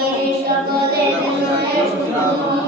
সকলের সকলের সকলের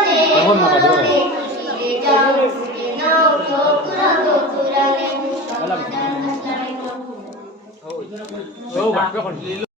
এখন না বাজে ওরে ও বাপ